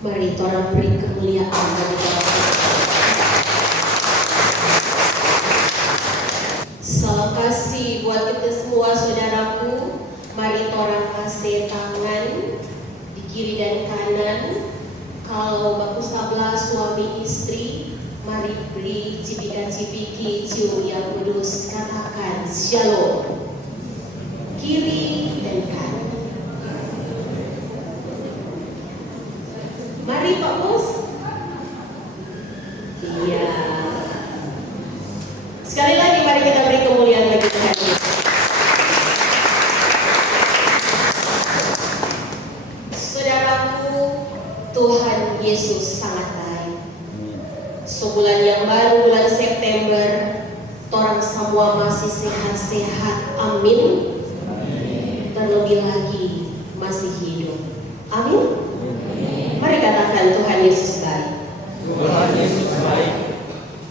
Mari Tuhan beri kemuliaan bagi Tuhan. Salam kasih buat kita semua saudaraku. Mari Tuhan kasih tangan di kiri dan kanan. Kalau baku sebelah suami istri, mari beri cipika-cipiki cium yang kudus. Katakan shalom. Kiri dan kanan. Mari Pak Bos. Iya. Sekali lagi mari kita beri kemuliaan bagi Tuhan. Saudaraku, Tuhan Yesus sangat baik. Sebulan yang baru, bulan September, orang semua masih sehat-sehat. Amin. Terlebih lagi masih hidup. Amin. Mari katakan Tuhan Yesus baik. Tuhan Yesus baik.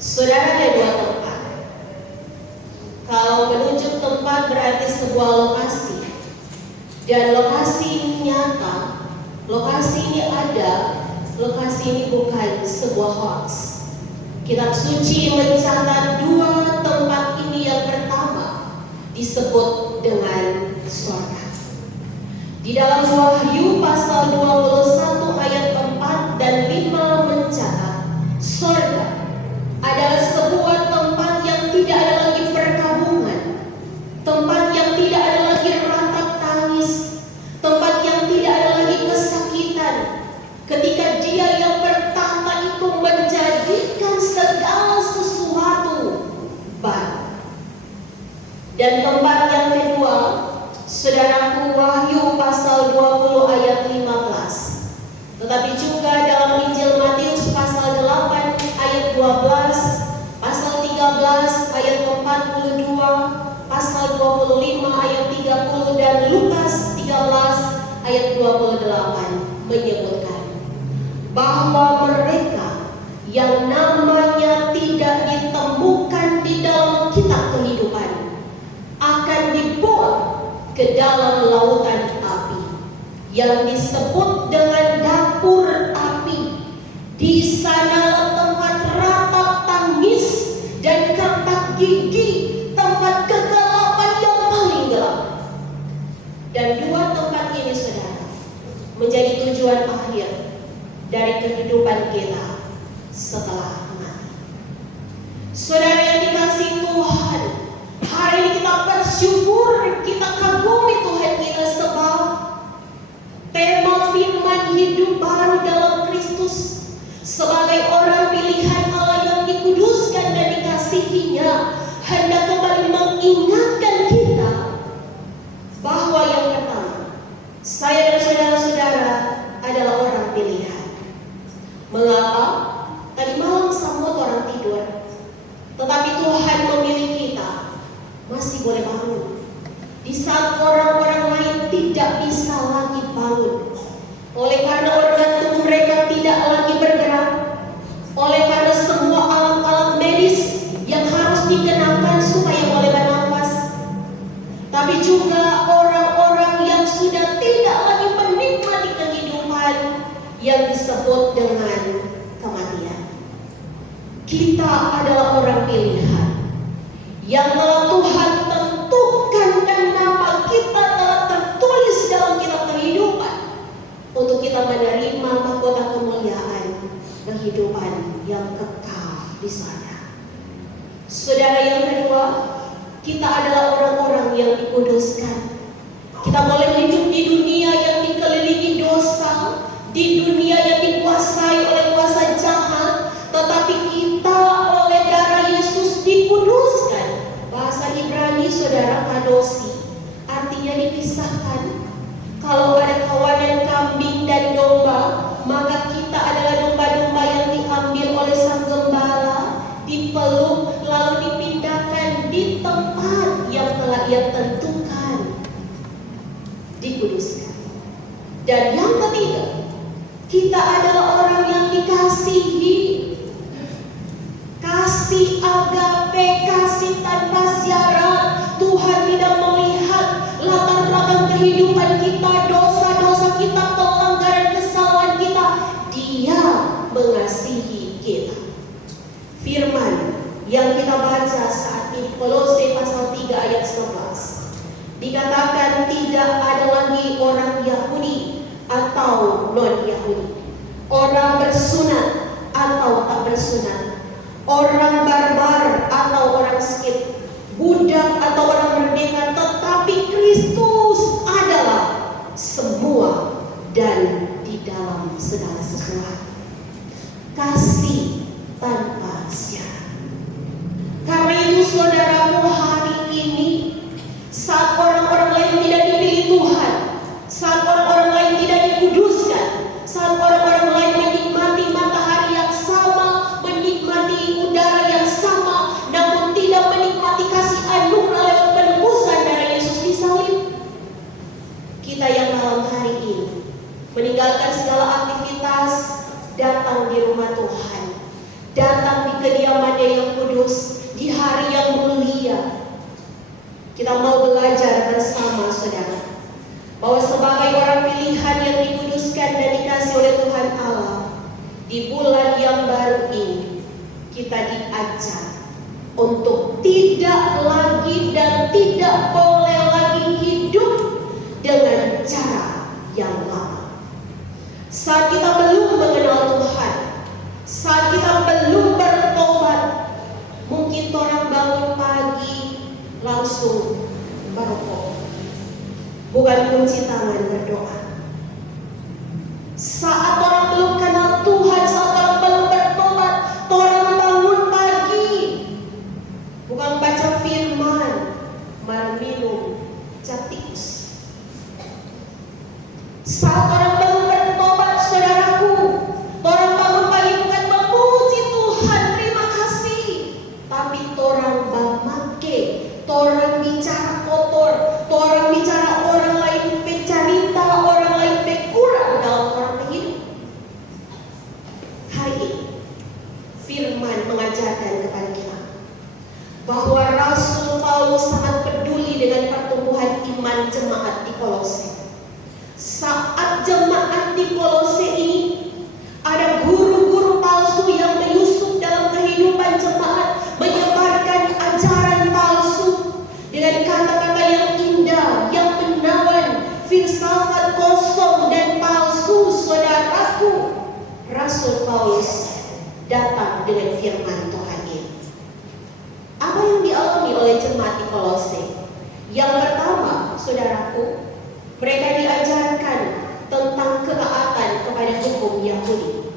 Saudara, ada dua tempat. Kalau menunjuk tempat berarti sebuah lokasi. Dan lokasi ini nyata, lokasi ini ada, lokasi ini bukan sebuah hoax. Kitab suci mencatat dua tempat ini. Yang pertama disebut dengan surga. Di dalam Wahyu pasal 21 ayat 4 dan 5 mencatat surga adalah sebuah tempat yang tidak ada lagi perkabungan, tempat yang tidak ada lagi ratap tangis, tempat yang tidak ada lagi kesakitan, ketika Dia yang bertahta itu menjadikan segala sesuatu baru. Dan tempat yang kedua, saudaraku, Wahyu pasal 20 ayat 15. Tetapi juga dalam Injil Matius pasal 8 ayat 12, pasal 13 ayat 42, pasal 25 ayat 30 dan Lukas 13 ayat 28 menyebutkan bahwa mereka yang namanya tidak ditemukan di dalam kitab kehidupan akan dibuang ke dalam lautan api yang disebut dengan dapur api. Di sana tempat ratap tangis dan ketak gigi, tempat kegelapan yang paling gelap. Dan dua tempat ini, saudara, menjadi tujuan akhir dari kehidupan kita setelah mati. Saudara yang dikasihi Tuhan, hari ini kita bersyukur, kita kagumi Tuhan kita, sebab tema firman hidup baru dalam Kristus sebagai orang pilihan Allah yang dikuduskan dan dikasihinya hendak kembali mengingatkan kita bahwa yang pertama, saya dan saudara-saudara adalah orang pilihan. Mengapa? Tadi malam semua orang tidur, tetapi Tuhan memilih kita masih boleh bangun di saat orang-orang lain tidak bisa lagi bangun, oleh karena organ tubuh mereka tidak lagi bergerak, oleh karena semua alat-alat medis yang harus dikenakan supaya boleh bernafas, tapi juga orang-orang yang sudah tidak lagi menikmati kehidupan yang disebut dengan kematian. Kita adalah orang pilihan yang telah Tuhan tentukan, dan nama kita telah tertulis dalam kitab kehidupan untuk kita menerima mahkota kemuliaan kehidupan yang kekal di sana. Saudara, yang kedua, kita adalah orang-orang yang dikuduskan. Kita boleh hidup di dunia yang dikelilingi dosa, di dunia yang dikuasai oleh kuasa jahat, tetapi kita oleh darah Yesus dikuduskan. Bahasa Ibrani, saudara, kadosi, artinya dipisahkan. Kalau ada kawanan kambing dan domba, maka kita adalah domba-domba yang diambil oleh sang gembala, dipeluk, lalu dipindahkan di tempat yang telah Ia tentukan. Dikuduskan. Dan yang ketiga, kita adalah orang yang dikasihi. Kasih agape, kasih tanpa syarat. Tuhan tidak melihat latar belakang kehidupan kita, dosa-dosa kita, pelanggaran kesalahan kita. mengasihi kita. Firman yang kita baca saat ini, Kolose pasal 3 ayat 11, dikatakan tidak ada lagi orang Yahudi atau non-Yahudi, orang bersunat atau tak bersunat, orang barbar atau orang skit, budak atau orang merdeka, tetapi Kristus adalah semua dan di dalam segala sesuatu. Kasih tanpa syarat. Karena itu saudaraku, hari ini saat orang-orang lain tidak dipilih Tuhan, saat orang-orang lain tidak dikuduskan, saat orang-orang lain menikmati matahari yang sama, menikmati udara yang sama, namun tidak menikmati kasih anugerah lewat penebusan darah Yesus di salib, kita yang malam hari ini meninggalkan segala aktivitas, datang di rumah Tuhan, datang di kediaman-Nya yang kudus, di hari yang mulia. Kita mau belajar bersama saudara, bahwa sebagai orang pilihan yang dikuduskan dan dikasih oleh Tuhan Allah, di bulan yang baru ini, kita diajar untuk tidak lagi dan tidak boleh lagi hidup dengan cara yang lama. Saat kita belum mengenal Tuhan, saat kita belum bertobat, mungkin orang bangun pagi langsung merokok, bukan kunci tangan berdoa. Saat orang belum kenal Tuhan, saat orang belum bertobat, orang bangun pagi bukan baca firman, malah minum cap tikus. Saat orang belum bertobat, saudaraku, orang bangun pagi bukan memuji Tuhan, terima kasih, tapi orang bamake, orang bicara kotor, orang bicara orang lain bercerita, orang lain berkurang dalam orang hidup. Hari ini firman mengajarkan kepada kita bahwa Rasul Paulus sangat peduli dengan pertumbuhan iman jemaat di Kolose. Saat jemaat di Kolose ini ada guru-guru palsu yang menyusup dalam kehidupan jemaat, menyebarkan ajaran palsu dengan kata-kata yang indah, yang menawan, filsafat kosong dan palsu. Saudaraku, Rasul Paulus datang dengan firman Tuhan ini. Apa yang dialami oleh jemaat di Kolose? Yang pertama, saudaraku, mereka diajarkan tentang ketaatan kepada hukum Yahudi,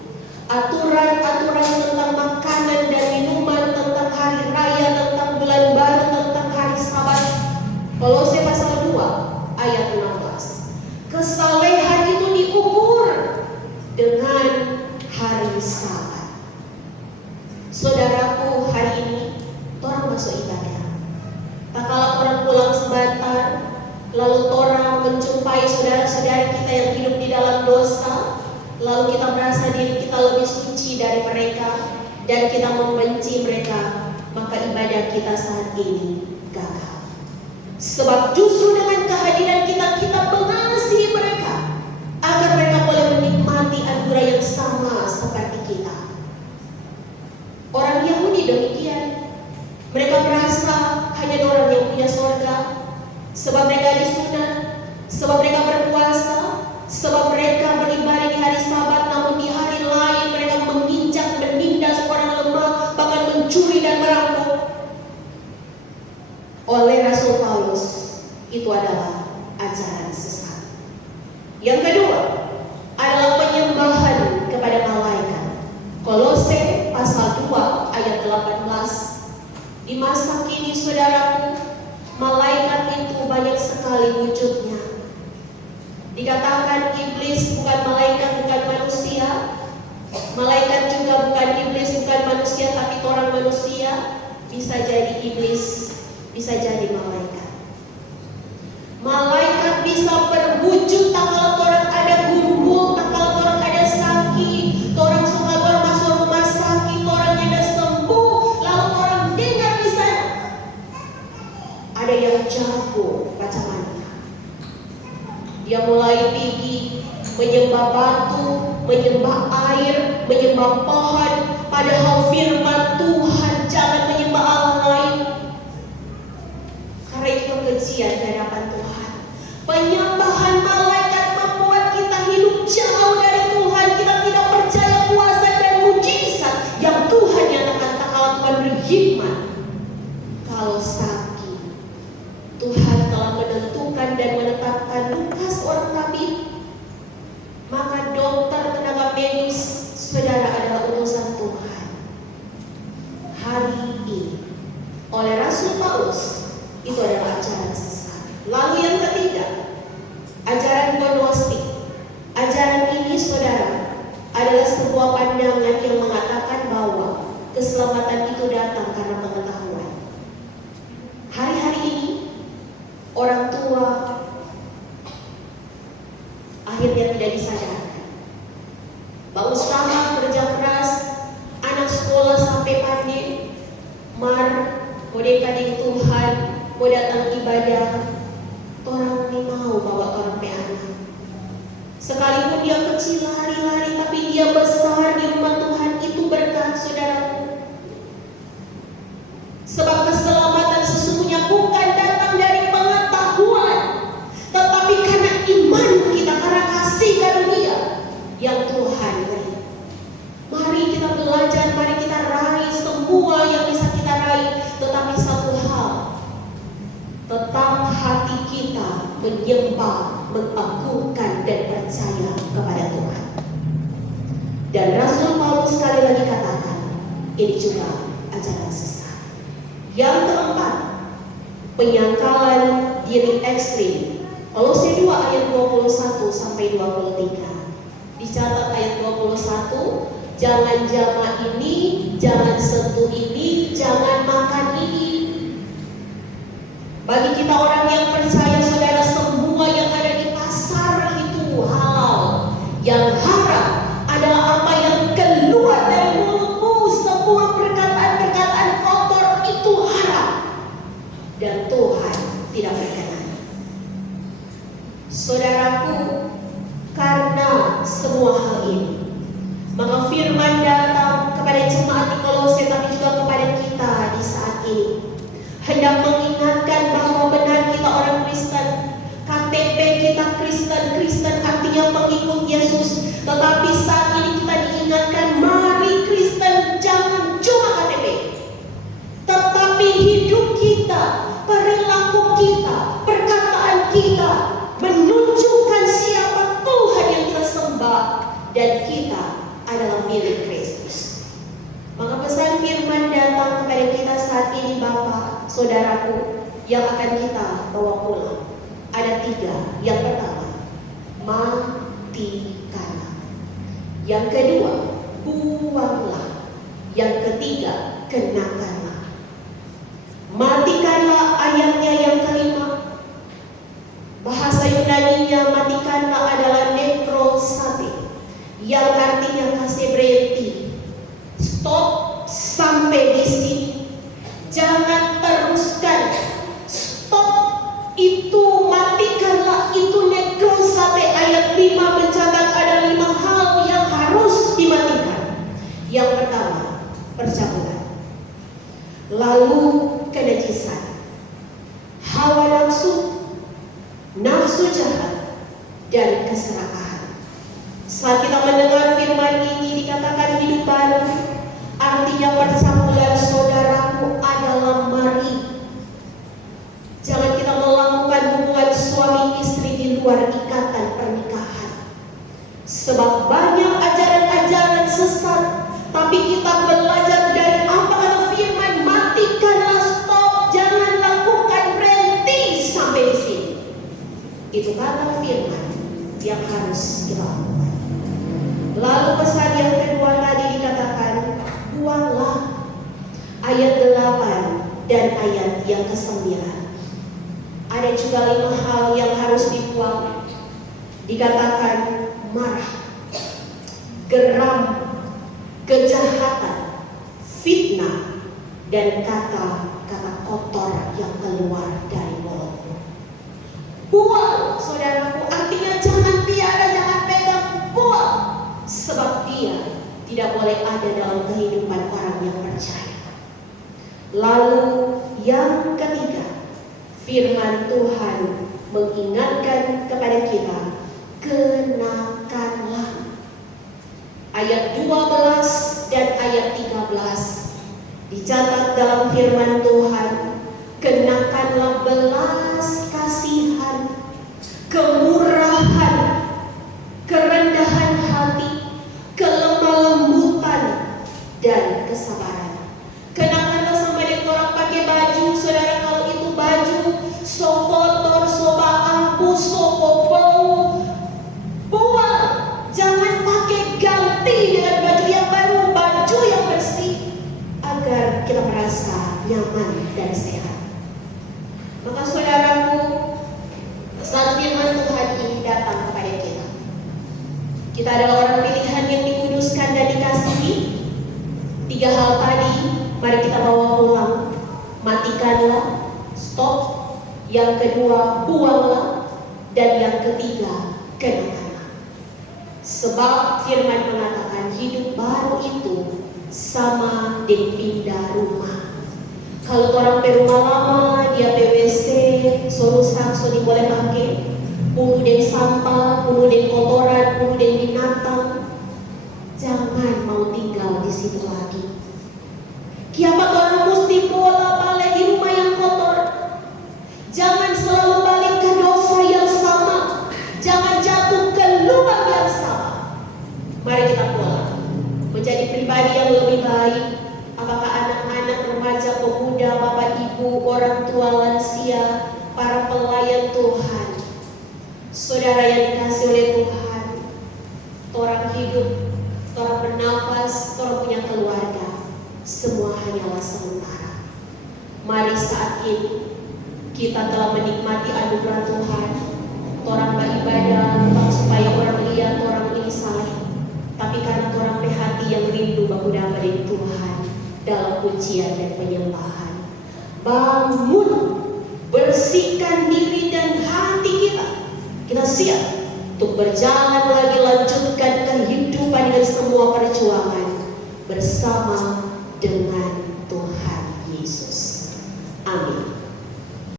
aturan-aturan tentang makanan dan minuman, tentang hari raya, tentang bulan baru, tentang hari Sabat. Kolose pasal 2 ayat 16. Kesalehan itu diukur dengan hari Sabat. Saudaraku, hari ini orang masuk ibadah. Tak kalah orang pulang sebentar, lalu orang menjumpai saudara-saudara kita yang hidup di dalam dosa, lalu kita merasa diri kita lebih suci dari mereka dan kita membenci mereka, maka ibadah kita saat ini gagal. Sebab justru dengan kehadiran kita mengasihi mereka agar mereka boleh menikmati anugerah yang sama seperti kita. Orang Yahudi demikian. Mereka merasa hanya orang yang punya surga, sebab mereka disunat, sebab mereka berpuasa, sebab mereka beribadah di hari Sabat, namun di hari lain mereka menginjak, menindas orang lemah, bahkan mencuri dan merampok. Oleh Rasul Paulus, itu adalah ajaran sesat. Yang kedua adalah penyembahan kepada malaikat. Kolose pasal 2 ayat 18. Di masa kini, saudaraku, malaikat itu banyak sekali wujudnya. Dikatakan iblis bukan malaikat, bukan manusia. Malaikat juga bukan iblis, bukan manusia, tapi orang manusia. Bisa jadi iblis, bisa jadi malaikat. Malaikat bisa berwujud tak kalau orang ada gumul, tak kalau orang ada sakit, orang suka orang masuk rumah sakit, orang ada sembuh, lalu orang dengar di sana ada yang jago baca mantra. Dia mulai pergi menyembah batu, menyembah air, menyembah pohon, padahal firman Tuhan jangan menyembah Allah lain. Karena itu kekejian di hadapan Tuhan. Penyembahan malaikat membuat kita hidup jauh dari Tuhan. Kita tidak percaya kuasa dan mujizat yang Tuhan nyatakan kalau Tuhan berfirman. Kalau sakit, Tuhan telah menentukan dan menetapkan Lukas orang tabib, maka dokter, tenaga medis, saudara adalah utusan Tuhan. Hari ini oleh Rasul Paulus itu adalah ajaran sesat. Lalu yang ketiga, ajaran gnostik. Ajaran ini saudara adalah sebuah pandangan yang mengatakan bahwa keselamatan itu datang karena pengetahuan. Hari-hari ini orang tua akhirnya tidak disadarkan bahwa usaha kerja keras, anak sekolah sampai pandai, mau dekade Tuhan, mau datang ibadah, orang ini mau bawa orang pe anak. Sekalipun dia kecil lari-lari, tapi dia besar di rumah Tuhan, itu berkat saudaraku. Sebab keselamatan sesungguhnya bukan datang dari pengetahuan, tetapi karena iman kita, karena kasih karunia yang Tuhan beri. Mari kita belajar, mari kita raih semua yang bisa kita raih. Tetapi satu hal, tetap hati kita menyembah, mengagungkan dan percaya kepada Tuhan. Dan Rasul Paulus sekali lagi katakan, ini juga ajaran sesat. Yang keempat, penyangkalan diri ekstrim. Kolose 2 ayat 21 sampai 23. Dicatat ayat 21, jangan jamaah ini, jangan sentuh ini, jangan makan ini. Bagi kita orang yang percaya saudara, semua yang ada di pasar itu halal. Yang haram adalah apa yang keluar dari mulutmu, semua perkataan-perkataan kotor itu haram. Dan Tuhan tidak berkenan. Saudaraku, karena semua hal ini, maka firman datang kepada jemaat di Kolose, tapi juga kepada kita di saat ini, hendak mengingatkan bahwa benar kita orang Kristen, KTP kita Kristen, Kristen artinya pengikut Yesus. Tetapi saat ini kita diingatkan, mari Kristen jangan cuma KTP, tetapi hidup kita, perilaku kita, perkataan kita menunjukkan siapa Tuhan yang kita sembah, dan kita adalah milik Kristus. Maka pesan firman datang kepada kita saat ini, Bapak, saudaraku, yang akan kita bawa pulang. Ada 3. Yang pertama, matikanlah. Yang kedua, buanglah. Yang ketiga, kenakanlah. Matikanlah ayatnya yang kelima. Bahasa Yunaninya matikanlah adalah nekrosate, yang artinya kasih berhenti. Stop sampai di sini. Jangan teruskan. Stop, itu matikanlah, itu nekrosate. Ayat 5 mencatat ada 5 hal yang harus dimatikan. Yang pertama, percabulan. Lalu kenajisan, hawa nafsu, nafsu jahat, dan keserakahan. Saat kita mendengar firman ini dikatakan hidup baru, artinya percabulan saudaraku adalah mari. Jangan kita melakukan hubungan suami istri di luar ikatan pernikahan. Sebab banyak ajaran-ajaran sesat, tapi kita belajar dari apa kata firman, matikanlah, stop, jangan lakukan, berhenti sampai di sini. Itu kata firman yang harus kita lakukan. Lalu pesan yang kedua tadi dikatakan, buanglah. Ayat 8 dan ayat yang ke-9. Ada juga 5 hal yang harus dibuang. Dikatakan marah, geram, kejahatan, fitnah, dan kata-kata kotor yang keluar dari mulutmu. Buang, saudaraku, artinya jangan piara, jangan pegang, buang. boleh ada dalam kehidupan orang yang percaya. Lalu yang ketiga, firman Tuhan mengingatkan kepada kita, kenakanlah. Ayat 12 dan ayat 13 dicatat dalam firman Tuhan, kenakanlah belas kasihan, kemurahan, kerendahan hati, kelemah lembutan, dan kesabaran. Kenakanlah sampai orang pakai baju, saudara, kalau itu baju so kotor, so baampu, so bau, buang. Jangan pakai, ganti dengan baju yang baru, baju yang bersih, agar kita merasa nyaman dan sehat. Maka saudaraku, saat firman Tuhan ini datang kepada kita, kita adalah orang pilihan yang dikuduskan dan dikasihi. 3 hal tadi, mari kita bawa pulang. Matikanlah, stop. Yang kedua, buanglah. Dan yang ketiga, kenakanlah. Sebab firman mengatakan hidup baru itu sama dengan pindah rumah. Kalau orang perumah lama, dia PWC, so rusak, so boleh pakai, penuh dengan sampah, penuh dengan kotoran, penuh dengan binatang. Jangan mau tinggal di situ lagi. Kiamat orang mesti bola balik di rumah yang kotor. Jangan selalu balik ke dosa yang sama. Jangan jatuh ke lubang yang sama. Mari kita pulang menjadi pribadi yang lebih baik. Apakah anak-anak, remaja, pemuda, bapak, ibu, orang tua, lansia, para pelayan Tuhan, saudara yang dikasih oleh Tuhan, orang hidup, orang bernafas, orang punya keluarga, semua hanyalah sementara. Mari saat ini kita telah menikmati anugerah Tuhan, orang beribadah supaya orang lihat orang ini saleh, tapi karena orang hati yang rindu baku dapat dari Tuhan dalam pujian dan penyembahan. Bangun, bersihkan diri dan hati kita. Kita siap untuk berjalan lagi, lanjutkan kehidupan dengan semua perjuangan bersama dengan Tuhan Yesus. Amin.